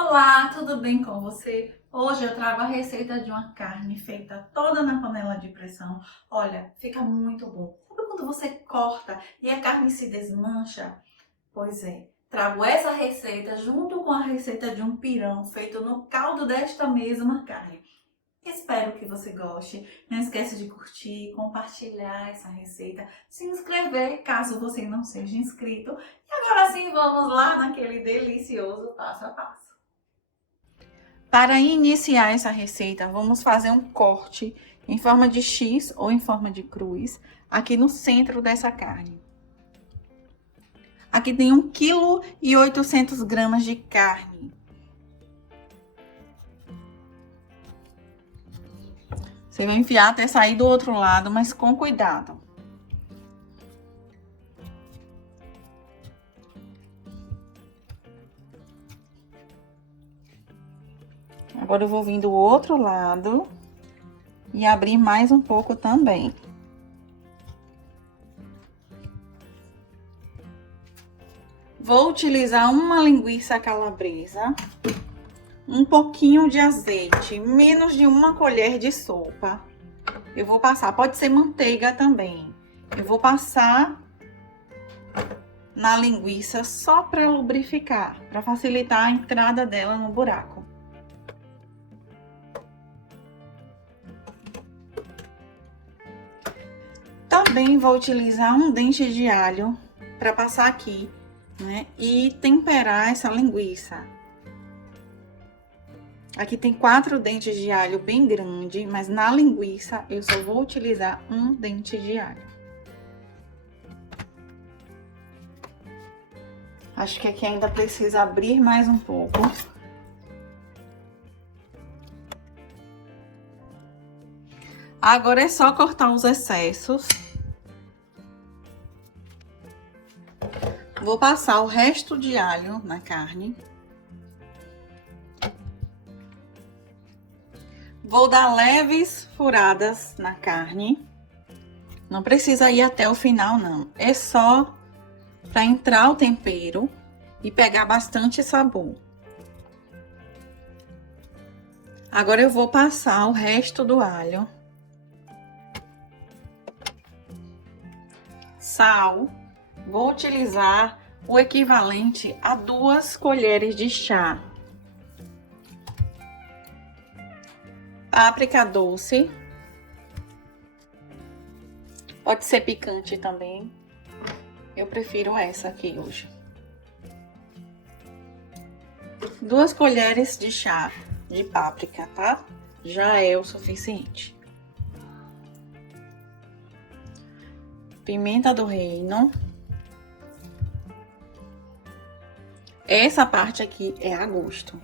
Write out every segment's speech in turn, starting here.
Olá, tudo bem com você? Hoje eu trago a receita de uma carne feita toda na panela de pressão. Olha, fica muito bom. Sabe quando você corta e a carne se desmancha? Pois é, trago essa receita junto com a receita de um pirão feito no caldo desta mesma carne. Espero que você goste. Não esqueça de curtir, compartilhar essa receita, se inscrever caso você não seja inscrito. E agora sim, vamos lá naquele delicioso passo a passo. Para iniciar essa receita, vamos fazer um corte em forma de X ou em forma de cruz, aqui no centro dessa carne. Aqui tem 1,8 kg de carne. Você vai enfiar até sair do outro lado, mas com cuidado. Agora eu vou vir do outro lado e abrir mais um pouco também. Vou utilizar uma linguiça calabresa, um pouquinho de azeite, menos de uma colher de sopa. Eu vou passar, pode ser manteiga também. Eu vou passar na linguiça só para lubrificar, para facilitar a entrada dela no buraco. Também vou utilizar um dente de alho para passar aqui, né? E temperar essa linguiça. Aqui tem 4 dentes de alho bem grande, mas na linguiça eu só vou utilizar um dente de alho. Acho que aqui ainda precisa abrir mais um pouco. Agora é só cortar os excessos. Vou passar o resto de alho na carne. Vou dar leves furadas na carne. Não precisa ir até o final, não. É só para entrar o tempero e pegar bastante sabor. Agora eu vou passar o resto do alho. Sal. Vou utilizar o equivalente a 2 colheres de chá. Páprica doce. Pode ser picante também. Eu prefiro essa aqui hoje. 2 colheres de chá de páprica, tá? Já é o suficiente. Pimenta do reino. Essa parte aqui é a gosto.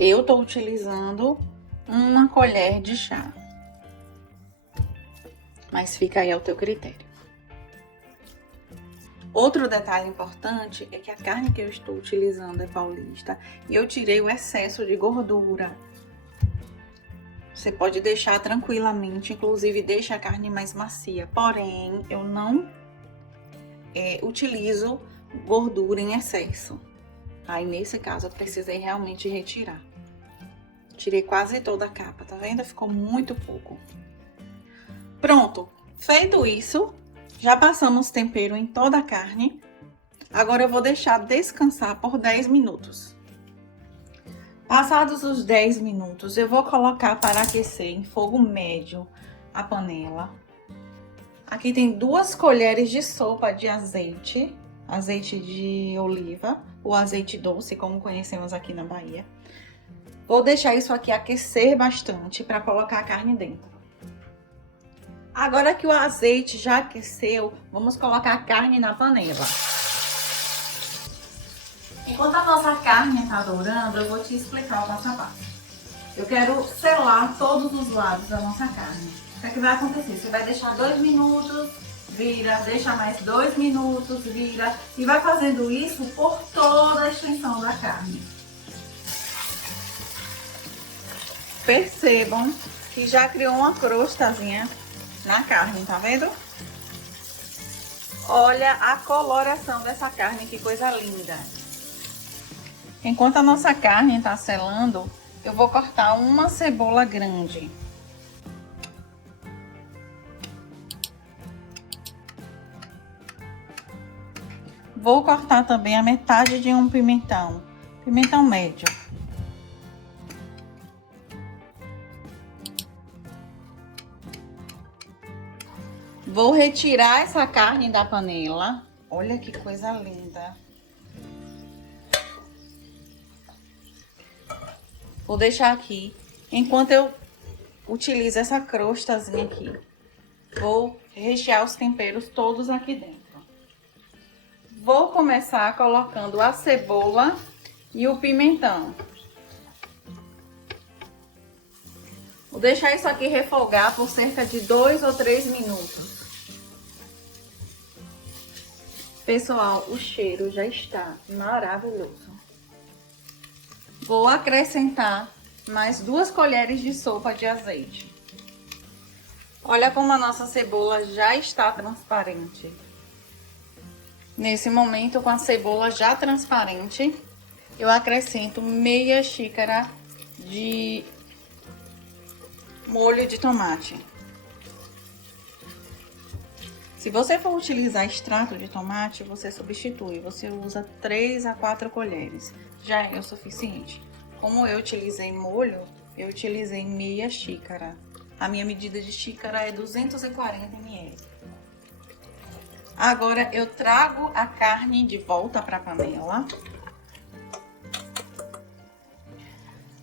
Eu tô utilizando uma colher de chá. Mas fica aí ao teu critério. Outro detalhe importante é que a carne que eu estou utilizando é paulista e eu tirei o excesso de gordura. Você pode deixar tranquilamente, inclusive deixa a carne mais macia. Porém, eu não utilizo gordura em excesso. Aí, nesse caso, eu precisei realmente retirar. Tirei quase toda a capa, tá vendo? Ficou muito pouco. Pronto, feito isso, já passamos tempero em toda a carne. Agora eu vou deixar descansar por 10 minutos. Passados os 10 minutos, eu vou colocar para aquecer em fogo médio a panela. Aqui tem 2 colheres de sopa de azeite, azeite de oliva, ou azeite doce, como conhecemos aqui na Bahia. Vou deixar isso aqui aquecer bastante para colocar a carne dentro. Agora que o azeite já aqueceu, vamos colocar a carne na panela. Enquanto a nossa carne está dourando, eu vou te explicar o passo a passo. Eu quero selar todos os lados da nossa carne. O que é que vai acontecer? Você vai deixar 2 minutos, vira, deixa mais 2 minutos, vira. E vai fazendo isso por toda a extensão da carne. Percebam que já criou uma crostazinha na carne, tá vendo? Olha a coloração dessa carne, que coisa linda. Enquanto a nossa carne está selando, eu vou cortar uma cebola grande. Vou cortar também a metade de um pimentão médio. Vou retirar essa carne da panela. Olha que coisa linda. Vou deixar aqui, enquanto eu utilizo essa crostazinha aqui. Vou rechear os temperos todos aqui dentro. Vou começar colocando a cebola e o pimentão. Vou deixar isso aqui refogar por cerca de 2 ou 3 minutos. Pessoal, o cheiro já está maravilhoso. Vou acrescentar mais 2 colheres de sopa de azeite. Olha como a nossa cebola já está transparente. Nesse momento, com a cebola já transparente, eu acrescento meia xícara de molho de tomate. Se você for utilizar extrato de tomate, você substitui. Você usa 3 a 4 colheres. Já é o suficiente. Como eu utilizei molho, eu utilizei meia xícara. A minha medida de xícara é 240 ml. Agora eu trago a carne de volta para a panela.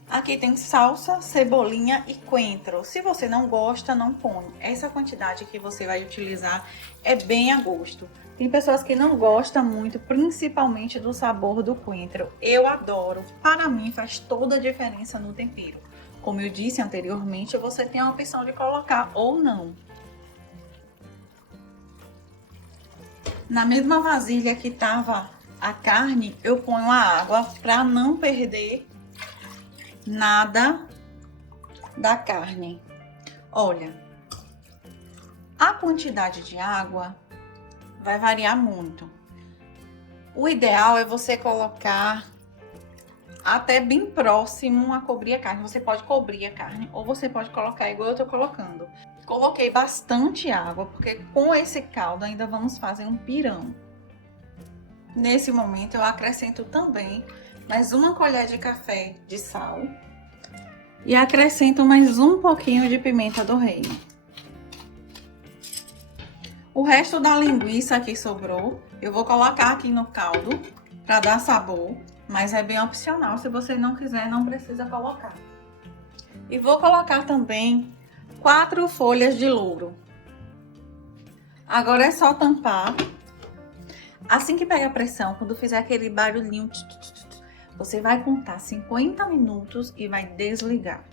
Aqui tem salsa, cebolinha e coentro. Se você não gosta, não põe. Essa quantidade que você vai utilizar é bem a gosto. Tem pessoas que não gostam muito, principalmente do sabor do coentro. Eu adoro. Para mim faz toda a diferença no tempero. Como eu disse anteriormente, você tem a opção de colocar ou não. Na mesma vasilha que estava a carne, eu ponho a água para não perder nada da carne. Olha, a quantidade de água vai variar muito. O ideal é você colocar até bem próximo a cobrir a carne. Você pode cobrir a carne ou você pode colocar igual eu tô colocando. Coloquei bastante água, porque com esse caldo ainda vamos fazer um pirão. Nesse momento eu acrescento também mais 1 colher de café de sal e acrescento mais um pouquinho de pimenta do reino. O resto da linguiça que sobrou, eu vou colocar aqui no caldo para dar sabor, mas é bem opcional, se você não quiser, não precisa colocar. E vou colocar também 4 folhas de louro. Agora é só tampar. Assim que pega a pressão, quando fizer aquele barulhinho, você vai contar 50 minutos e vai desligar.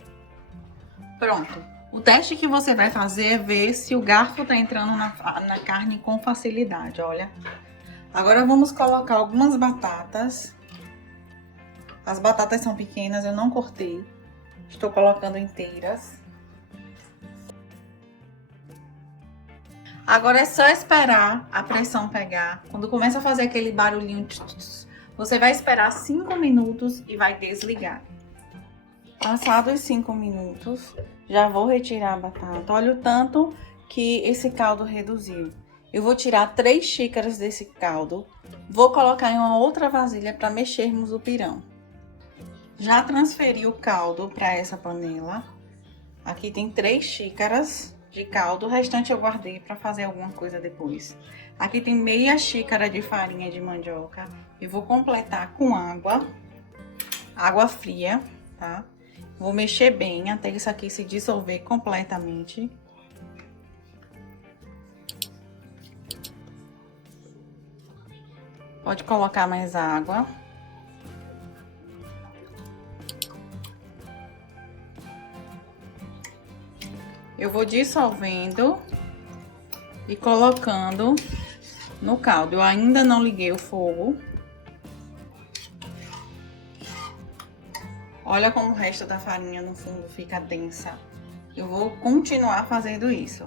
Pronto. O teste que você vai fazer é ver se o garfo tá entrando na carne com facilidade, olha. Agora vamos colocar algumas batatas. As batatas são pequenas, eu não cortei. Estou colocando inteiras. Agora é só esperar a pressão pegar. Quando começa a fazer aquele barulhinho, você vai esperar 5 minutos e vai desligar. Passados 5 minutos, já vou retirar a batata. Olha o tanto que esse caldo reduziu. Eu vou tirar 3 xícaras desse caldo. Vou colocar em uma outra vasilha para mexermos o pirão. Já transferi o caldo para essa panela. Aqui tem 3 xícaras de caldo, o restante eu guardei para fazer alguma coisa depois. Aqui tem meia xícara de farinha de mandioca. Eu vou completar com água fria, tá? Vou mexer bem até isso aqui se dissolver completamente. Pode colocar mais água. Eu vou dissolvendo e colocando no caldo. Eu ainda não liguei o fogo. Olha como o resto da farinha no fundo fica densa. Eu vou continuar fazendo isso.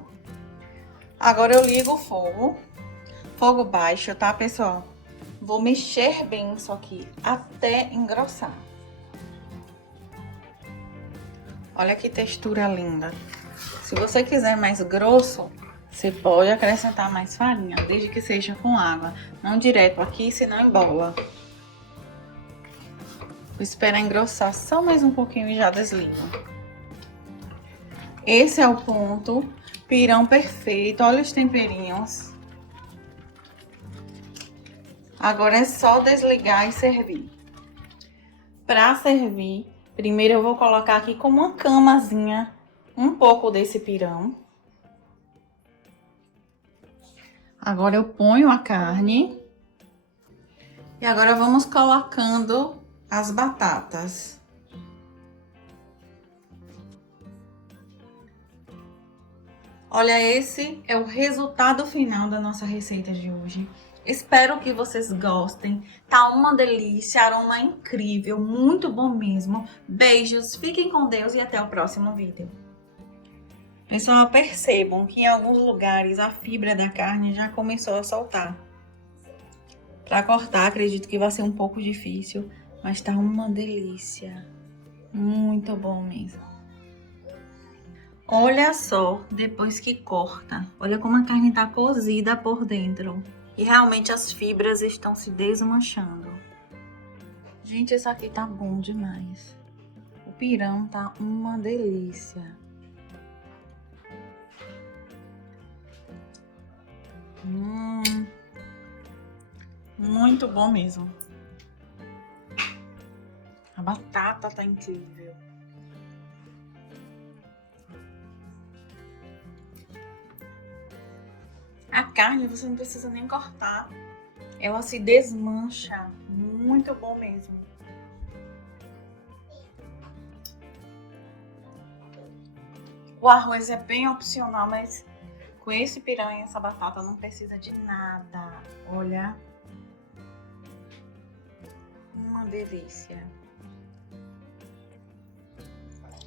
Agora eu ligo o fogo. Fogo baixo, tá, pessoal? Vou mexer bem isso aqui até engrossar. Olha que textura linda. Se você quiser mais grosso, você pode acrescentar mais farinha, desde que seja com água. Não direto aqui, senão embola. Vou esperar engrossar só mais um pouquinho e já desligo. Esse é o ponto. Pirão perfeito. Olha os temperinhos. Agora é só desligar e servir. Para servir, primeiro eu vou colocar aqui como uma camazinha um pouco desse pirão. Agora eu ponho a carne. E agora vamos colocando as batatas. Olha, esse é o resultado final da nossa receita de hoje. Espero que vocês gostem. Tá uma delícia, aroma incrível, muito bom mesmo. Beijos, fiquem com Deus e até o próximo vídeo. Pessoal, percebam que em alguns lugares a fibra da carne já começou a soltar. Para cortar, acredito que vai ser um pouco difícil, mas tá uma delícia. Muito bom mesmo. Olha só, depois que corta, olha como a carne tá cozida por dentro. E realmente as fibras estão se desmanchando. Gente, isso aqui tá bom demais. O pirão tá uma delícia. Muito bom mesmo. A batata tá incrível. A carne você não precisa nem cortar. Ela se desmancha. Muito bom mesmo. O arroz é bem opcional, mas com esse pirão e essa batata não precisa de nada. Olha. Uma delícia.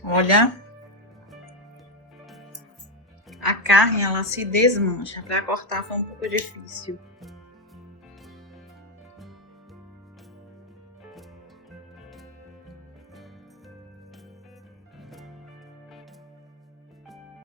Olha. A carne, ela se desmancha. Para cortar foi um pouco difícil.